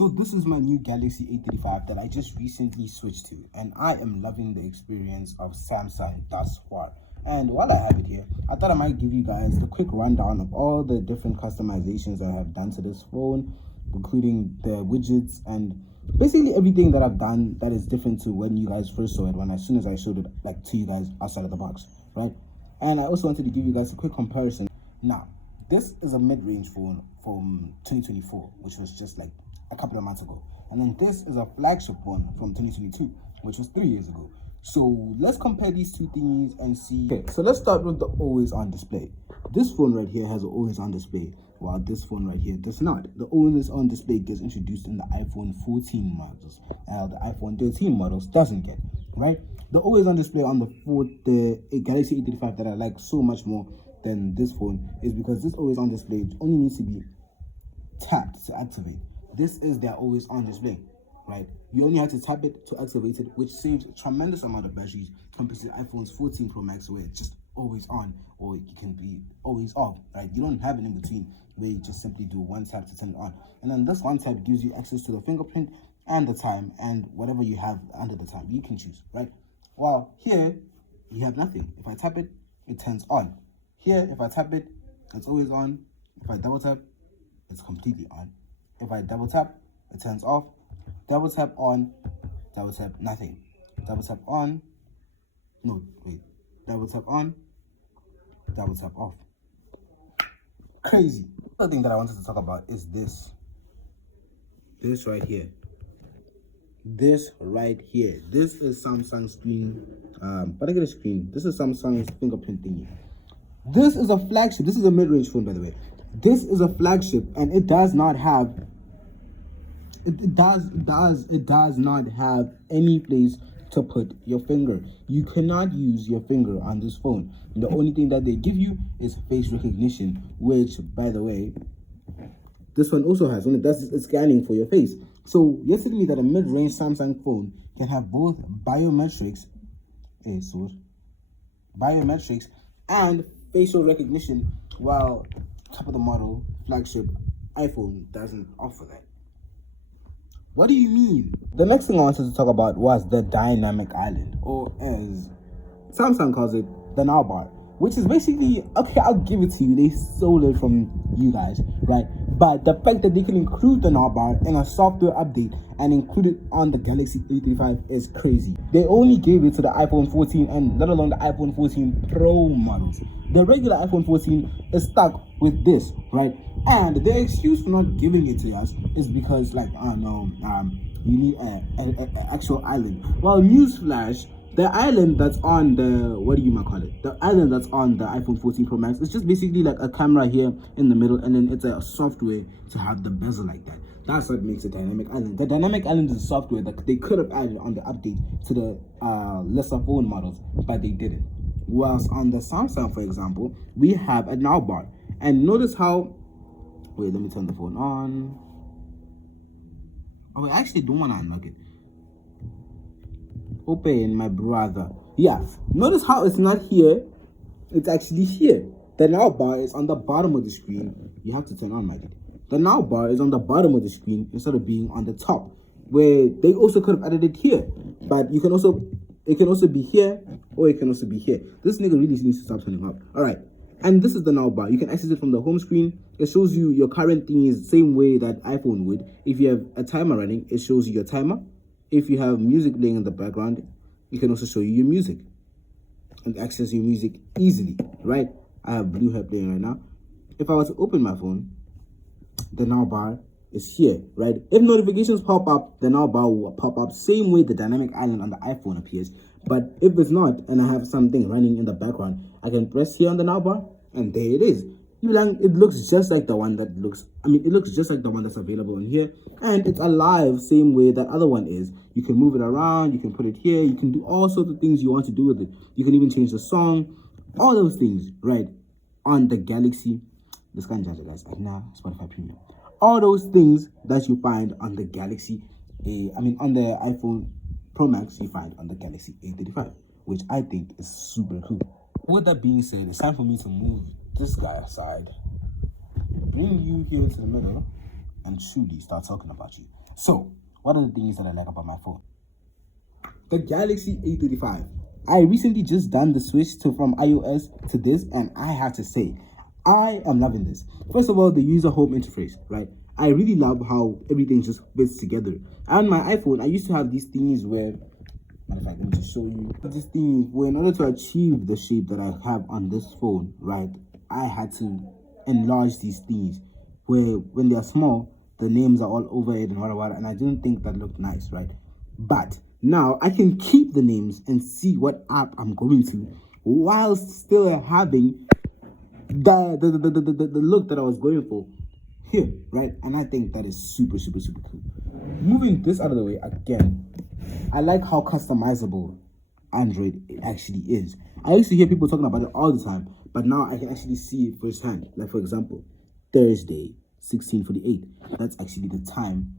So this is my new Galaxy A35 that I just recently switched to, and I am loving the experience of Samsung thus far. And while I have it here, I thought I might give you guys the quick rundown of all the different customizations I have done to this phone, including the widgets and basically everything that I've done that is different to when you guys first saw it, as soon as I showed it like to you guys outside of the box, right? And I also wanted to give you guys a quick comparison. Now, this is a mid-range phone from 2024, which was just like a couple of months ago. And then this is a flagship one from 2022, which was 3 years ago. So let's compare these two things and see. Okay, so let's start with the always on display. This phone right here has an always on display, while this phone right here does not. The always on display gets introduced in the iPhone 14 models, the iPhone 13 models doesn't get, right? The always on display on the Galaxy A35 that I like so much more than this phone is because this always on display only needs to be tapped to activate. This is their always on display, right? You only have to tap it to activate it, which saves a tremendous amount of batteries compared to the iPhone's 14 Pro Max, where it's just always on, or you can be always off, right? You don't have it in between where you just simply do one tap to turn it on. And then this one tap gives you access to the fingerprint and the time and whatever you have under the time, you can choose, right? While here, you have nothing. If I tap it, it turns on. Here, if I tap it, it's always on. If I double tap, it's completely on. If I double tap, it turns off. Double tap on, double tap nothing. Double tap on, no, wait. Double tap on, double tap off. Crazy. The other thing that I wanted to talk about is this. This right here. This right here. This is Samsung's screen, particular screen. This is Samsung's fingerprint thingy. This is a flagship. This is a mid-range phone, by the way. This is a flagship, and it does not have it does not have any place to put your finger. You cannot use your finger on this phone. The only thing that they give you is face recognition, which, by the way, this one also has. When it does, it's scanning for your face. So you're telling me that a mid-range Samsung phone can have both biometrics and facial recognition, while top of the model flagship iPhone doesn't offer that? What do you mean? The next thing I wanted to talk about was the dynamic island, or as Samsung calls it, the now bar, which is basically, okay, I'll give it to you, they stole it from you guys, right? But the fact that they can include the now bar in a software update and include it on the Galaxy A35 is crazy. They only gave it to the iPhone 14 and let alone the iPhone 14 Pro models. The regular iPhone 14 is stuck with this, right? And the excuse for not giving it to us is because, like, I don't know, you need an actual island. Well, newsflash, the island that's on the, what do you might call it? The island that's on the iPhone 14 Pro Max, it's just basically like a camera here in the middle, and then it's a software to have the bezel like that. That's what makes it dynamic island. The dynamic island is a software that they could have added on the update to the lesser phone models, but they didn't. Whilst on the Samsung, for example, we have a now bar. And notice how, wait, let me turn the phone on. Oh, I actually don't want to unlock it. Open, my brother. Yeah, notice how it's not here, it's actually here. The now bar is on the bottom of the screen. You have to turn on, my dude. The now bar is on the bottom of the screen instead of being on the top, where they also could have added it here. But you can also, it can also be here, or it can also be here. This nigga really needs to stop turning up. All right, and this is the now bar. You can access it from the home screen. It shows you your current things the same way that iPhone would. If you have a timer running, it shows you your timer. If you have music playing in the background, it can also show you your music and access your music easily, right? I have Blue Hair playing right now. If I were to open my phone, the now bar is here, right? If notifications pop up, the now bar will pop up, same way the dynamic island on the iPhone appears. But if it's not, and I have something running in the background, I can press here on the now bar, and there it is. It looks just like the one that it looks just like the one that's available in here, and it's alive same way that other one is. You can move it around, you can put it here, you can do all sorts of things you want to do with it. You can even change the song, all those things, right? On the Galaxy, this kind of guys, nah, Spotify Premium. All those things that you find on the Galaxy, on the iPhone Pro Max, you find on the Galaxy A35, which I think is super cool. With that being said, it's time for me to move this guy aside, bring you here to the middle, and truly start talking about you. So, what are the things that I like about my phone? The Galaxy A35. I recently just done the switch from iOS to this, and I have to say, I am loving this. First of all, the user home interface, right? I really love how everything just fits together. On my iPhone, I used to have these things where, matter of fact, let me just show you. This thing where, in order to achieve the shape that I have on this phone, right, I had to enlarge these things where when they're small, the names are all over it and whatever, and I didn't think that looked nice, right? But now I can keep the names and see what app I'm going to while still having the look that I was going for here, right? And I think that is super cool. Moving this out of the way again, I like how customizable Android it actually is. I used to hear people talking about it all the time, but now I can actually see it firsthand. Like, for example, Thursday 16:48. That's actually the time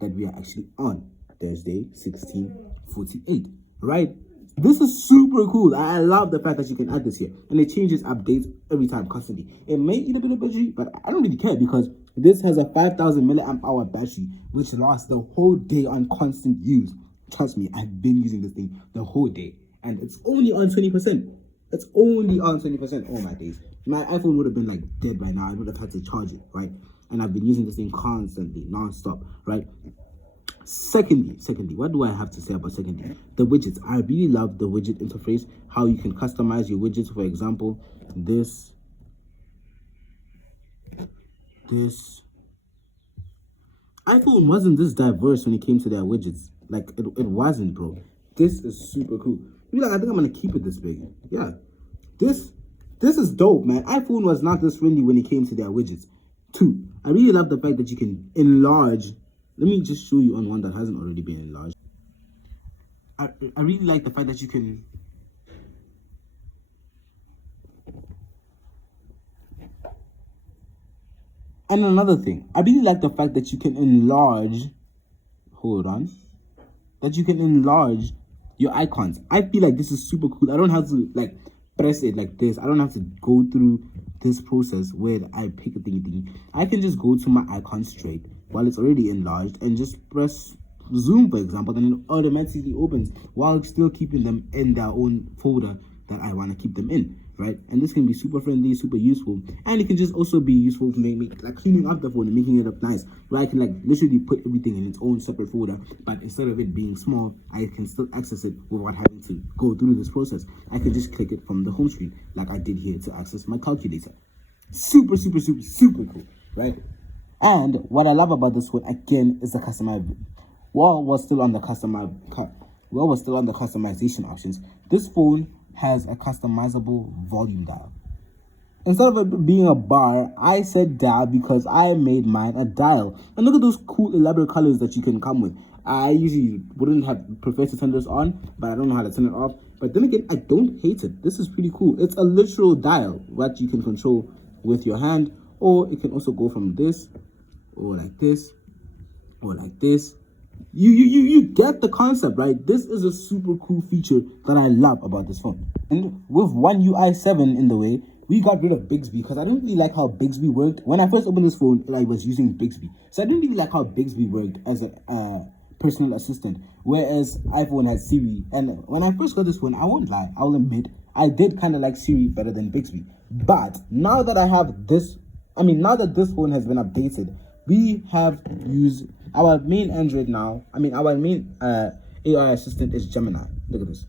that we are actually on. Thursday 16:48, right? This is super cool. I love the fact that you can add this here, and it changes updates every time constantly. It may eat a bit of battery, but I don't really care because this has a 5,000 milliamp hour battery, which lasts the whole day on constant use. Trust me, I've been using this thing the whole day, and it's only on 20%. It's only on 20%. Oh my days, my iPhone would have been like dead by now. I would have had to charge it, right? And I've been using this thing constantly, non-stop, right? Secondly, what do I have to say about secondly? The widgets. I really love the widget interface, how you can customize your widgets. For example, this iPhone wasn't this diverse when it came to their widgets. Like, it wasn't, bro. This is super cool. You're like, I think I'm gonna keep it this big. Yeah. This is dope, man. iPhone was not this friendly when it came to their widgets. Two, I really love the fact that you can enlarge. Let me just show you on one that hasn't already been enlarged. I really like the fact that you can and another thing, I really like the fact that you can enlarge that you can enlarge your icons. I feel like this is super cool. I don't have to like press it like this. I don't have to go through this process where I pick a thingy. I can just go to my icon straight while it's already enlarged and just press zoom, for example, then it automatically opens while still keeping them in their own folder that I want to keep them in, right? And this can be super friendly, super useful, and it can just also be useful for make like cleaning up the phone and making it look nice, where I can like literally put everything in its own separate folder, but instead of it being small, I can still access it without having to go through this process. I can just click it from the home screen like I did here to access my calculator. Super cool, right? And what I love about this one again is the while we're still on the customization options, this phone has a customizable volume dial. Instead of it being a bar, I said dial because I made mine a dial. And look at those cool elaborate colors that you can come with. I usually wouldn't have preferred to turn this on, but I don't know how to turn it off. But then again, I don't hate it. This is pretty cool. It's a literal dial that you can control with your hand, or it can also go from this, or like this, or like this. You get the concept, right? This is a super cool feature that I love about this phone. And with One UI 7 in the way, we got rid of Bixby because I didn't really like how Bixby worked. When I first opened this phone, I was using Bixby. So I didn't really like how Bixby worked as a personal assistant, whereas iPhone had Siri. And when I first got this phone, I won't lie, I'll admit, I did kind of like Siri better than Bixby. But now that I have this, now that this phone has been updated, we have used our main Android now. Our main AI assistant is Gemini. Look at this.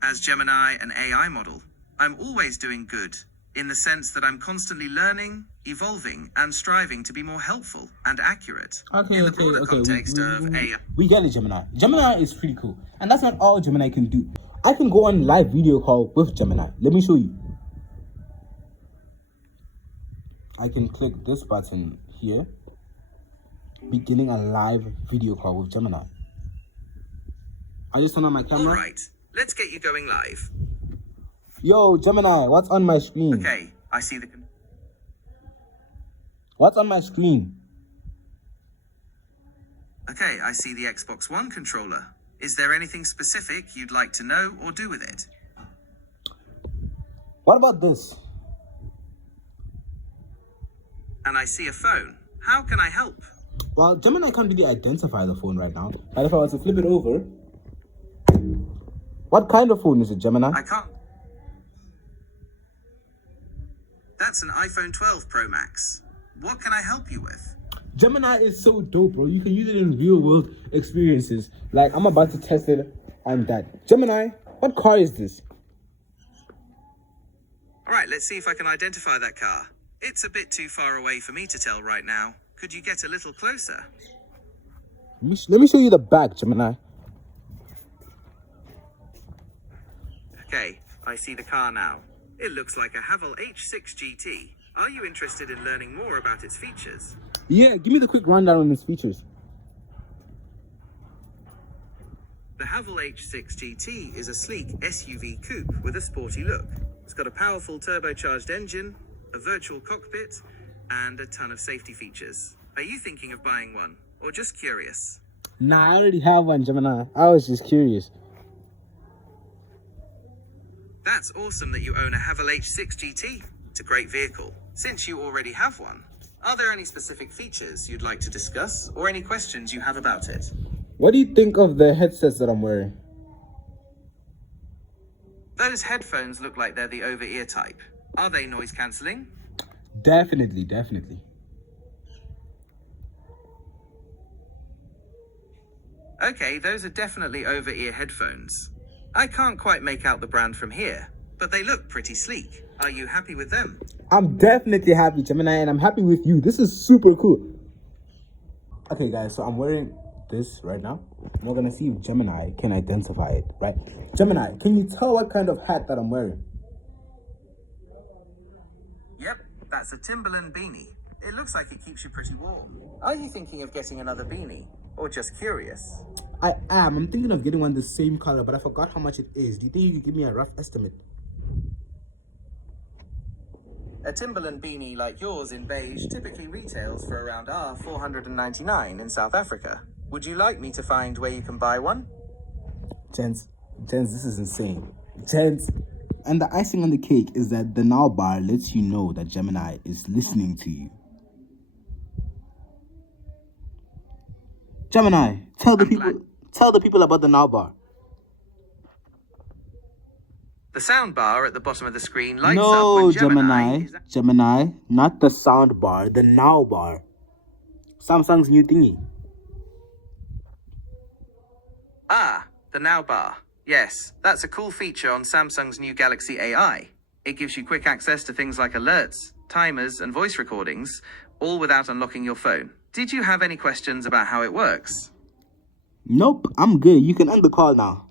As Gemini, an AI model, I'm always doing good, in the sense that I'm constantly learning, evolving, and striving to be more helpful and accurate. Okay. Context of AI. We get it, Gemini. Gemini is pretty cool. And that's not all Gemini can do. I can go on live video call with Gemini. Let me show you. I can click this button here, beginning a live video call with Gemini. I just turn on my camera. Alright, let's get you going live. Yo, Gemini, what's on my screen? Okay, I see the... What's on my screen? Okay, I see the Xbox One controller. Is there anything specific you'd like to know or do with it? What about this? And I see a phone. How can I help? Well, Gemini can't really identify the phone right now. But if I was to flip it over, what kind of phone is it, Gemini? I can't. That's an iPhone 12 Pro Max. What can I help you with? Gemini is so dope, bro. You can use it in real world experiences. Like, I'm about to test it on that. Gemini, what car is this? Alright, let's see if I can identify that car. It's a bit too far away for me to tell right now. Could you get a little closer? Let me show you the back, Gemini. Okay, I see the car now. It looks like a Haval H6 GT. Are you interested in learning more about its features? Yeah, give me the quick rundown on its features. The Haval H6 GT is a sleek SUV coupe with a sporty look. It's got a powerful turbocharged engine, a virtual cockpit, and a ton of safety features. Are you thinking of buying one, or just curious? Nah, I already have one, Gemini. I was just curious. That's awesome that you own a Haval H6 GT. It's a great vehicle. Since you already have one, are there any specific features you'd like to discuss, or any questions you have about it? What do you think of the headsets that I'm wearing? Those headphones look like they're the over-ear type. Are they noise cancelling? Definitely, definitely. Okay, those are definitely over-ear headphones. I can't quite make out the brand from here, but they look pretty sleek. Are you happy with them? I'm definitely happy, Gemini, and I'm happy with you. This is super cool. Okay, guys, so I'm wearing this right now. We're gonna see if Gemini can identify it, right? Gemini, can you tell what kind of hat that I'm wearing? Yep, that's a Timberland beanie. It looks like it keeps you pretty warm. Are you thinking of getting another beanie, or just curious? I am. I'm thinking of getting one the same color, but I forgot how much it is. Do you think you could give me a rough estimate? A Timberland beanie like yours in beige typically retails for around $499 in South Africa. Would you like me to find where you can buy one? Gents, this is insane. Gents. And the icing on the cake is that the now bar lets you know that Gemini is listening to you. Gemini, tell the people about the now bar. The sound bar at the bottom of the screen lights up No, when Gemini Gemini, not the sound bar, the now bar. Samsung's new thingy. Ah, the Now Bar. Yes, that's a cool feature on Samsung's new Galaxy AI. It gives you quick access to things like alerts, timers, and voice recordings, all without unlocking your phone. Did you have any questions about how it works? Nope, I'm good. You can end the call now.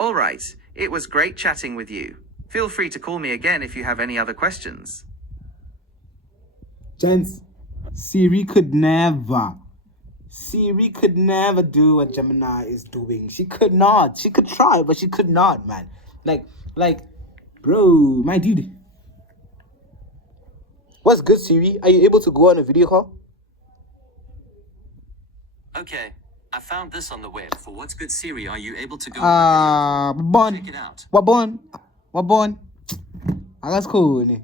All right, it was great chatting with you. Feel free to call me again if you have any other questions. Gents, Siri could never do what Gemini is doing. She could not. She could try, but she could not, man. Like, bro, my dude. What's good, Siri? Are you able to go on a video call? Okay, I found this on the web. For What's Good Siri, are you able to go on a video call? Check it out. Wabon. That's cool, innit?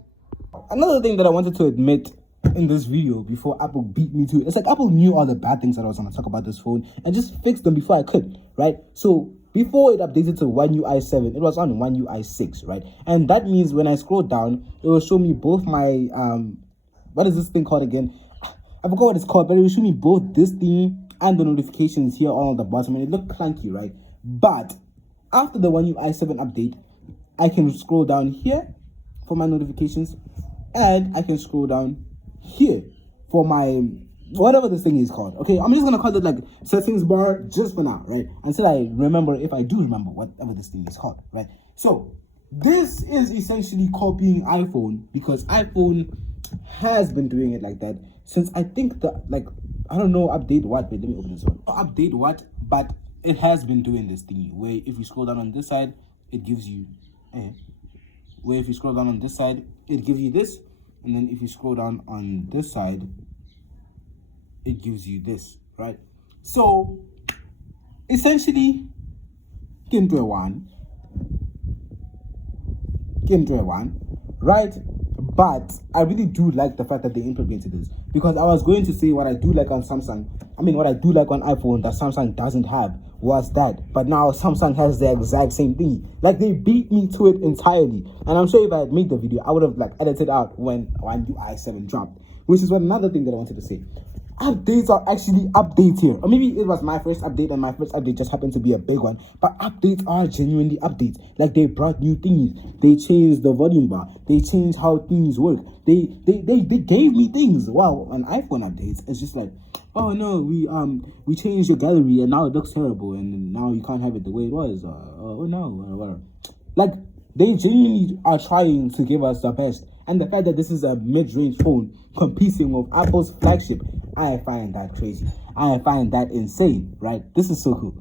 Another thing that I wanted to admit in this video before Apple beat me to it, it's like Apple knew all the bad things that I was going to talk about this phone and just fixed them before I could, right? So before it updated to One UI 7, it was on One UI 6, right? And that means when I scroll down, it will show me both my what is this thing called again? I forgot what it's called, but it will show me both this thing and the notifications here all on the bottom, and it looked clunky, right? But after the One UI 7 update, I can scroll down here for my notifications, and I can scroll down here for my whatever this thing is called. Okay, I'm just gonna call it like settings bar just for now, right? Until I remember, if I do remember whatever this thing is called, right? So this is essentially copying iPhone, because iPhone has been doing it like that since I think the I don't know update what, but let me open this one. Update what, but it has been doing this thingy where if you scroll down on this side, it gives you where if you scroll down on this side, it gives you this, and then if you scroll down on this side, it gives you this, right? So essentially, get into a one, right? But I really do like the fact that they implemented this, because I was going to say what I do like on Samsung. I mean, what I do like on iPhone that Samsung doesn't have was that. But now Samsung has the exact same thing. Like, they beat me to it entirely. And I'm sure if I had made the video, I would have like edited out when new i7 dropped. Which is what another thing that I wanted to say. Updates are actually updates here. Or maybe it was my first update and my first update just happened to be a big one. But updates are genuinely updates. Like, they brought new things. They changed the volume bar. They changed how things work. They gave me things. Wow, on iPhone updates, it's just like, oh no, we changed your gallery and now it looks terrible and now you can't have it the way it was. Oh no, or whatever. Like, they genuinely are trying to give us the best. And the fact that this is a mid-range phone competing with Apple's flagship, I find that crazy. I find that insane, right? This is so cool.